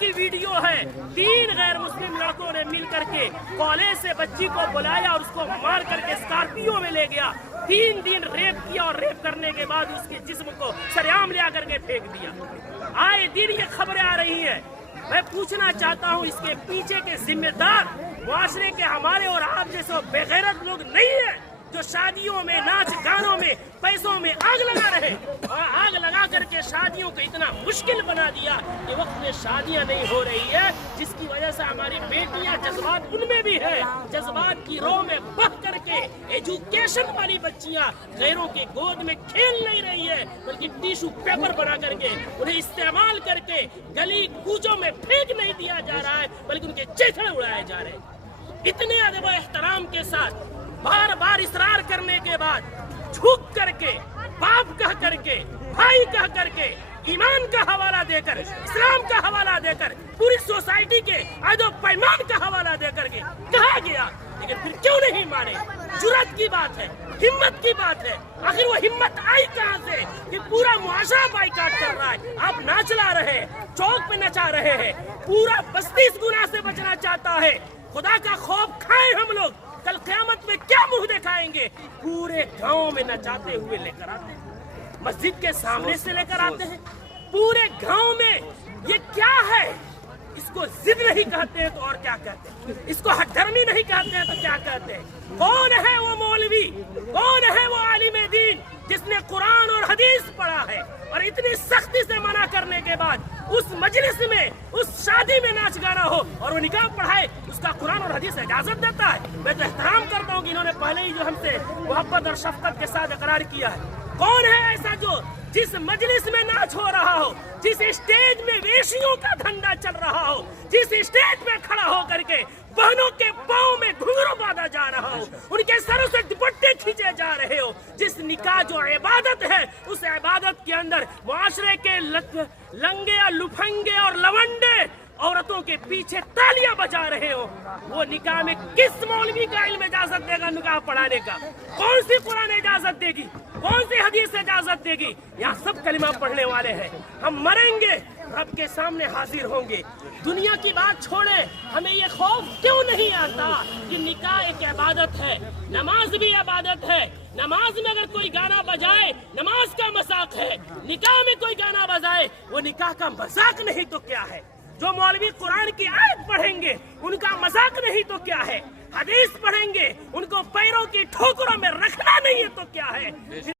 की वीडियो है। 3 गैर मुस्लिम लड़कों ने मिल करके कॉलेज से बच्ची को बुलाया और उसको मार करके स्कॉर्पियो में ले गया। 3 दिन रेप किया और रेप करने के बाद उसके जिस्म को सरेआम ले आकर के फेंक दिया। आए दिन ये खबरें आ रही हैं। मैं पूछना चाहता हूँ, इसके पीछे के जिम्मेदार मुआशरे के हमारे और आप जैसे बेगैरत लोग नहीं है जो शादियों में, नाच गानों में, पैसों में आग लगा रहे और आग लगा करके शादियों को इतना मुश्किल बना दिया कि वक्त में शादियां नहीं हो रही है, जिसकी वजह से हमारी बेटियां, जज्बात उनमें भी है, जज्बात की रो में बह करके एजुकेशन वाली बच्चियां गैरों के गोद में खेल नहीं रही है, बल्कि टिश्यू पेपर बना करके उन्हें इस्तेमाल करके गली कूचों में फेंक नहीं दिया जा रहा है, बल्कि उनके चेहरे उड़ाए जा रहे हैं। इतने अदब व एहतराम के साथ बार बार इसरार करने के बाद झुक करके, बाप कह करके, भाई कह करके, ईमान का हवाला देकर, इस्लाम का हवाला देकर, पूरी सोसाइटी के अदब पैमान का हवाला देकर के कहा गया, लेकिन फिर क्यों नहीं माने? जुर्रत की बात है, हिम्मत की बात है। आखिर वो हिम्मत आई कहाँ से कि पूरा मुआशरा बाइकाट कर रहा है? आप नाच ला रहे हैं, चौक पे नचा रहे हैं, पूरा बस्ती इस गुनाह से बचना चाहता है। खुदा का खौफ खाए हम लोग, कल क़यामत में क्या मुंह दिखाएंगे? पूरे गांव में नचाते हुए लेकर आते हैं, मस्जिद के सामने से लेकर आते हैं, पूरे गांव में। ये क्या है? इसको जिद नहीं कहते हैं तो और क्या कहते हैं? इसको हठधर्मी नहीं कहते हैं तो क्या कहते हैं? कौन है वो मौलवी, कौन है वो आलिम दीन जिसने कुरान और हदीस पढ़ा है और इतनी सख्ती से मना करने के बाद उस मजलिस में, उस शादी में नाच गाना हो और वो निकाह पढ़ाए, उसका कुरान और हदीस इजाजत देता है? मैं तो एहतराम करता हूँ कि इन्होंने पहले ही जो हमसे मोहब्बत और शफकत के साथ इकरार किया है। कौन है ऐसा जो जिस मजलिस में नाच हो रहा हो, जिस स्टेज में वेशियों का धंधा चल रहा हो, जिस स्टेज में खड़ा हो करके बहनों के पाँव में घुंघरू बांधा जा रहा हो, उनके सरों से दुपट्टे खींचे जा रहे हो, जिस निकाह जो इबादत है उस इबादत के अंदर मुआशरे के लंगे और लुफंगे और लवंडे औरतों के पीछे तालियां बजा रहे हो, वो निकाह में किस मौलवी का इल्म इजाजत देगा निकाह पढ़ाने का? कौन सी कुरान इजाजत देगी? कौन सी हदीस इजाजत देगी? यहाँ सब कलिमा पढ़ने वाले हैं। हम मरेंगे, रब के सामने हाजिर होंगे। दुनिया की बात छोड़े, हमें ये खौफ क्यों नहीं आता कि निकाह एक इबादत है, नमाज भी इबादत है। नमाज में अगर कोई गाना बजाए, नमाज का मजाक है। निकाह में कोई गाना बजाए, वो निकाह का मजाक नहीं तो क्या है? जो मौलवी कुरान की आयत पढ़ेंगे उनका मजाक नहीं तो क्या है? हदीस पढ़ेंगे, उनको पैरों की ठोकरों में रखना नहीं है तो क्या है?